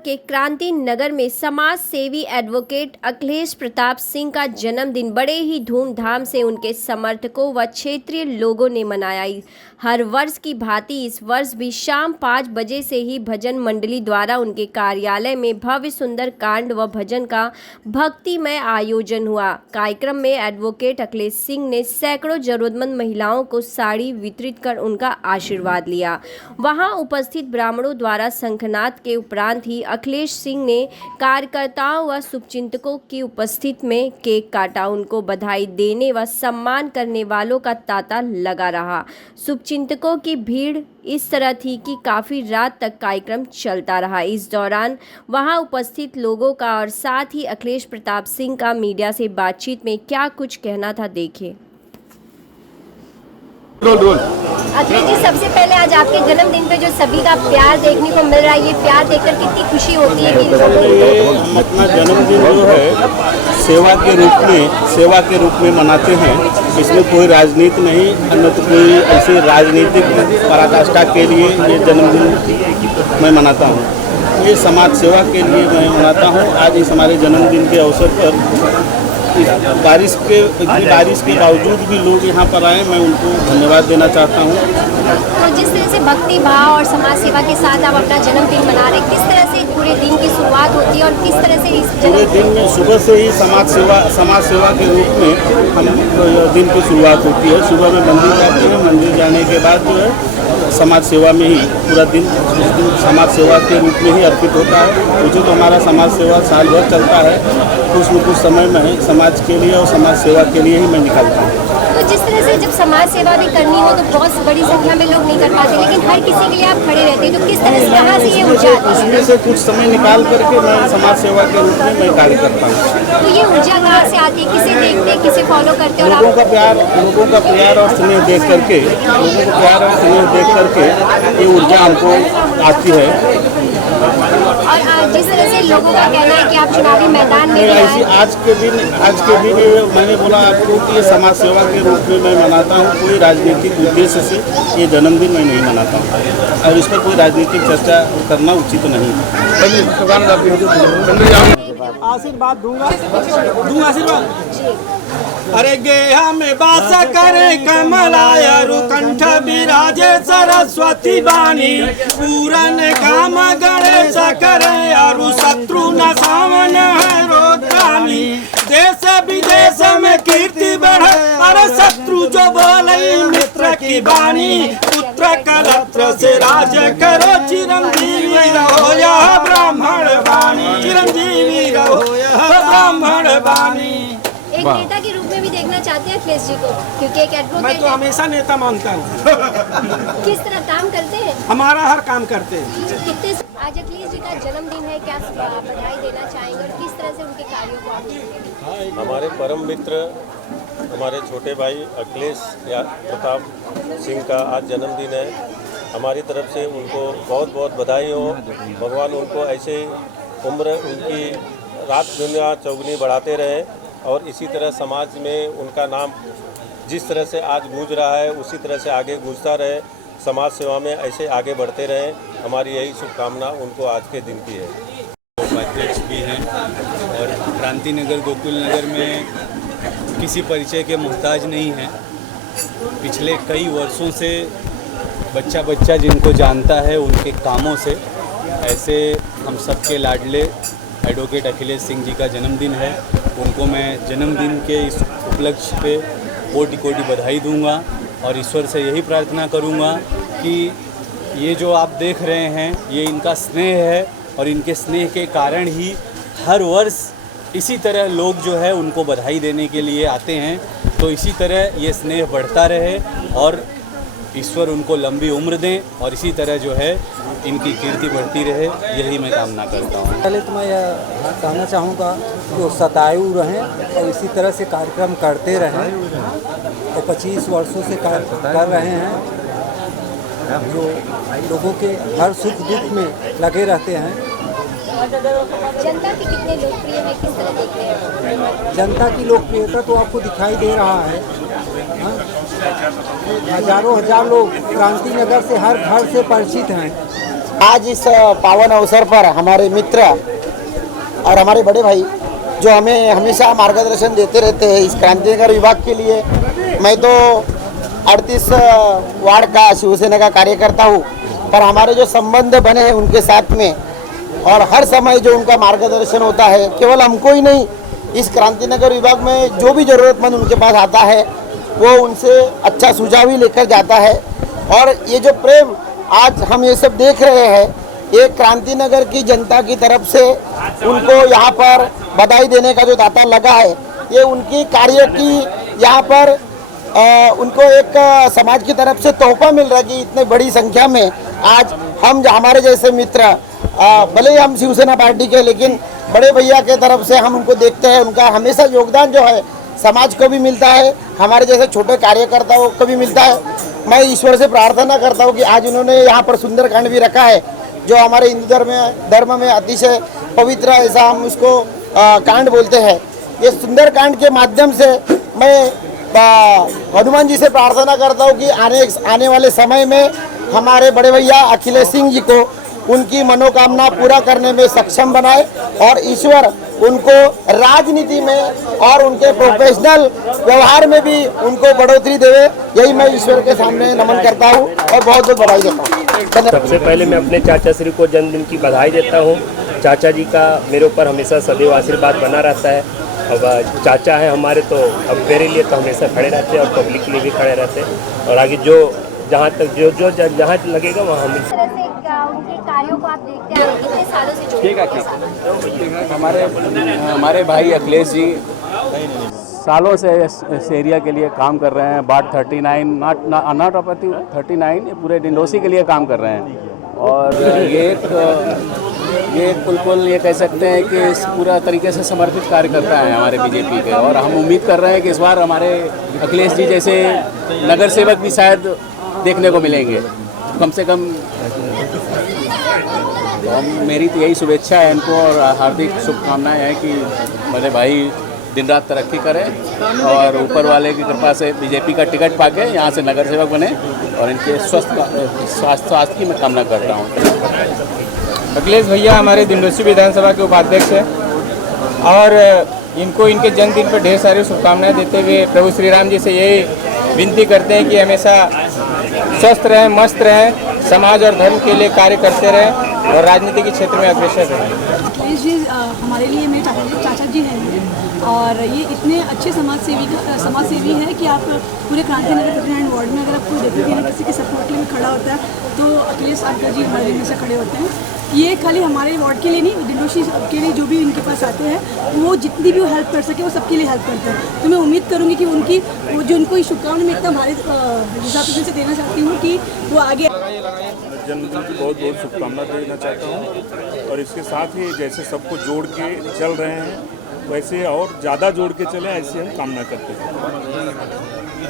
के क्रांति नगर में समाज सेवी एडवोकेट अखिलेश प्रताप सिंह का जन्मदिन बड़े ही धूमधाम से उनके समर्थकों व क्षेत्रीय लोगों ने मनाया। हर वर्ष की भांति इस वर्ष भी शाम 5 बजे से ही भजन मंडली द्वारा उनके कार्यालय में भव्य सुंदर कांड व भजन का भक्तिमय आयोजन हुआ। कार्यक्रम में एडवोकेट अखिलेश सिंह ने सैकड़ों जरूरतमंद महिलाओं को साड़ी वितरित कर उनका आशीर्वाद लिया। वहां उपस्थित ब्राह्मणों द्वारा शंखनाद के उपरांत ही अखिलेश सिंह ने कार्यकर्ताओं व शुभचिंतकों की उपस्थिति में केक काटा। उनको बधाई देने व सम्मान करने वालों का तांता लगा रहा। शुभचिंतकों की भीड़ इस तरह थी कि काफ़ी रात तक कार्यक्रम चलता रहा। इस दौरान वहां उपस्थित लोगों का और साथ ही अखिलेश प्रताप सिंह का मीडिया से बातचीत में क्या कुछ कहना था, देखिए। अखिलेश जी, सबसे पहले आज आपके जन्मदिन पे जो सभी का प्यार देखने को मिल रहा है, ये प्यार देखकर कितनी खुशी होती है कि अपना जन्मदिन जो है सेवा के रूप में मनाते हैं। इसमें कोई राजनीति नहीं, अन्यथा कोई ऐसी राजनीतिक पराकाष्ठा के लिए ये जन्मदिन मैं मनाता हूँ। ये समाज सेवा के लिए मैं मनाता हूँ। आज इस हमारे जन्मदिन के अवसर पर इतनी बारिश के बावजूद भी लोग यहाँ पर आए, मैं उनको धन्यवाद देना चाहता हूँ। तो जिस तरह से भक्ति भाव और समाज सेवा के साथ आप अपना जन्मदिन मना रहे हैं, किस तरह से पूरे दिन की शुरुआत होती है और किस तरह से इस पूरे दिन में सुबह से ही समाज सेवा के रूप में हम दिन की शुरुआत होती है। सुबह में मंदिर जाते हैं, मंदिर जाने के बाद जो है समाज सेवा में ही पूरा दिन समाज सेवा के रूप में ही अर्पित होता है। मुझे तो हमारा समाज सेवा साल भर चलता है, कुछ समय में समाज के लिए और समाज सेवा के लिए ही मैं निकालता हूँ। तो जिस तरह से जब समाज सेवा भी करनी हो तो बहुत बड़ी संख्या में लोग नहीं कर पाते, लेकिन हर किसी के लिए आप खड़े रहते हैं, तो किस तरह से कहाँ से ये ऊर्जा आती है? इसमें से कुछ समय निकाल करके मैं समाज सेवा के रूप में मैं कार्य करता हूँ। तो ये ऊर्जा कहाँ से आती है? किसे देखते हैं, किसे फॉलो करते हैं? लोगों का प्यार और स्नेह देख करके ये ऊर्जा हमको आती है। और जिस तरह से लोगों का कहना है कि आप चुनावी मैदान में ऐसी आज के दिन मैंने बोला आपको कि ये समाज सेवा के रूप में मैं मनाता हूँ। कोई राजनीतिक उद्देश्य से ये जन्मदिन मैं नहीं मनाता हूँ और इस पर कोई राजनीतिक चर्चा करना उचित नहीं है। आशीर्वाद दूंगा आशीर्वाद। अरे गेहा में बास करे कमलायरु कंठ विराजे सरस्वती बानी, पूरन काम गणेश करे अरु शत्रु न सामन है रोत्रानी, देश विदेश में कीर्ति बढ़े अरे शत्रु जो बोले मित्र की बानी, पुत्र कलत्र से राज करो चिरंजीवी रहो यह ब्राह्मण बानी, चिरंजीवी रहो यह ब्राह्मण बानी। एक नेता के रूप में भी देखना चाहते हैं अखिलेश जी को, क्योंकि एक एडवोकेट मैं तो हमेशा नेता मानता हूँ। किस तरह काम करते हैं? हमारा हर काम करते हैं। कितने आज अखिलेश जी का जन्मदिन है, क्या बधाई देना चाहेंगे और किस तरह से उनके कार्यों को आप देखेंगे? हमारे परम मित्र हमारे छोटे भाई अखिलेश प्रताप सिंह का आज जन्मदिन है। हमारी तरफ से उनको बहुत बहुत बधाई हो। भगवान उनको ऐसे उम्र उनकी रात दुनिया चौगुनी बढ़ाते रहे और इसी तरह समाज में उनका नाम जिस तरह से आज गूंज रहा है उसी तरह से आगे गूंजता रहे। समाज सेवा में ऐसे आगे बढ़ते रहें, हमारी यही शुभकामना उनको आज के दिन की है। उपाध्यक्ष भी हैं और क्रांति नगर गोकुल नगर में किसी परिचय के मोहताज नहीं हैं। पिछले कई वर्षों से बच्चा जिनको जानता है उनके कामों से, ऐसे हम सबके लाडले एडवोकेट अखिलेश सिंह जी का जन्मदिन है। उनको मैं जन्मदिन के इस उपलक्ष्य पे कोटि कोटि बधाई दूंगा और ईश्वर से यही प्रार्थना करूंगा कि ये जो आप देख रहे हैं ये इनका स्नेह है और इनके स्नेह के कारण ही हर वर्ष इसी तरह लोग जो है उनको बधाई देने के लिए आते हैं। तो इसी तरह ये स्नेह बढ़ता रहे और ईश्वर उनको लंबी उम्र दें और इसी तरह जो है इनकी कीर्ति बढ़ती रहे, यही मैं कामना करता हूँ। पहले तो मैं यह कहना चाहूँगा कि वो सतायु रहें और इसी तरह से कार्यक्रम करते रहें और 25 वर्षों से कर रहे हैं, जो लोगों के हर सुख दुख में लगे रहते हैं। जनता की कितने लोकप्रिय है, किस तरह देखते हैं? जनता की लोकप्रियता तो आपको दिखाई दे रहा है। हजारों हजार लोग क्रांति नगर से हर घर से परिचित हैं। आज इस पावन अवसर पर हमारे मित्र और हमारे बड़े भाई जो हमें हमेशा मार्गदर्शन देते रहते हैं इस क्रांतिनगर विभाग के लिए, मैं तो 38 वार्ड का शिवसेना का कार्यकर्ता हूँ, पर हमारे जो संबंध बने हैं उनके साथ में और हर समय जो उनका मार्गदर्शन होता है, केवल हमको ही नहीं, इस क्रांतिनगर विभाग में जो भी ज़रूरतमंद उनके पास आता है वो उनसे अच्छा सुझाव ही लेकर जाता है। और ये जो प्रेम आज हम ये सब देख रहे हैं, ये क्रांतिनगर की जनता की तरफ से उनको यहाँ पर बधाई देने का जो तांता लगा है, ये उनकी कार्य की यहाँ पर उनको एक समाज की तरफ से तोहफा मिल रहा है कि इतने बड़ी संख्या में आज हम हमारे जैसे मित्र, भले ही हम शिवसेना पार्टी के, लेकिन बड़े भैया के तरफ से हम उनको देखते हैं, उनका हमेशा योगदान जो है समाज को भी मिलता है, हमारे जैसे छोटे कार्यकर्ताओं को भी मिलता है। मैं ईश्वर से प्रार्थना करता हूँ कि आज उन्होंने यहाँ पर सुंदरकांड भी रखा है, जो हमारे हिंदू धर्म में अतिशय पवित्र, ऐसा हम उसको कांड बोलते हैं। ये सुंदरकांड के माध्यम से मैं हनुमान जी से प्रार्थना करता हूँ कि आने वाले समय में हमारे बड़े भैया अखिलेश सिंह जी को उनकी मनोकामना पूरा करने में सक्षम बनाए और ईश्वर उनको राजनीति में और उनके प्रोफेशनल व्यवहार में भी उनको बढ़ोतरी देवे। यही मैं ईश्वर के सामने नमन करता हूँ और बहुत बहुत बधाई देता हूँ। सबसे पहले मैं अपने चाचा श्री को जन्मदिन की बधाई देता हूँ। चाचा जी का मेरे ऊपर हमेशा सदैव आशीर्वाद बना रहता है। अब चाचा है हमारे, तो अब मेरे लिए तो हमेशा खड़े रहते हैं और पब्लिक के लिए भी खड़े रहते हैं। और आगे जो जहाँ तक जो जहाँ लगेगा वहाँ हम उनके कार्यों को आप देखते हैं कितने सालों से जुड़े हैं? हमारे भाई अखिलेश जी सालों से इस एरिया के लिए काम कर रहे हैं। वार्ड 39 नॉट अपती 39 ये पूरे डिंडोसी के लिए काम कर रहे हैं। और ये बिल्कुल ये कह सकते हैं कि इस पूरा तरीके से समर्पित कार्यकर्ता हैं हमारे बीजेपी के। और हम उम्मीद कर रहे हैं कि इस बार हमारे अखिलेश जी जैसे नगर सेवक भी शायद देखने को मिलेंगे कम से कम। तो मेरी तो यही शुभेच्छा है इनको और हार्दिक शुभकामनाएं हैं कि मेरे भाई दिन रात तरक्की करें और ऊपर वाले की कृपा से बीजेपी का टिकट पाके यहाँ से नगर सेवक बने और इनके स्वास्थ्य की मैं कामना करता हूँ। अखिलेश भैया हमारे दिंडोसी विधानसभा के उपाध्यक्ष हैं और इनको इनके जन्मदिन पर ढेर सारी शुभकामनाएं देते हुए प्रभु श्री राम जी से यही विनती करते हैं कि हमेशा स्वस्थ रहें, मस्त रहें, समाज और धर्म के लिए कार्य करते रहें और राजनीति के क्षेत्र में अग्रसर रहें। अखिलेश जी हमारे लिए मेरे चाचा जी हैं और ये इतने अच्छे समाजसेवी है कि आप पूरे क्रांतिनगर 39 वार्ड में अगर आप कोई देखोगे ना किसी के सपोर्ट के लिए खड़ा होता है तो अखिलेश अंकल जी हमारे में से खड़े होते हैं। ये खाली हमारे वार्ड के लिए नहीं, दिंडोशी के लिए जो भी इनके पास आते हैं वो जितनी भी हेल्प कर सके वो सबके लिए हेल्प करते हैं। तो मैं उम्मीद करूँगी कि उनकी वो जो उनको शुभकामनाएं मैं एकदम हमारे हिसाब से देना चाहती हूँ कि वो आगे जन्मदिन की बहुत बहुत शुभकामना देना चाहता हूँ। और इसके साथ ही जैसे सबको जोड़ के चल रहे हैं वैसे और ज़्यादा जोड़ के चलें, ऐसी हम कामना करते हैं।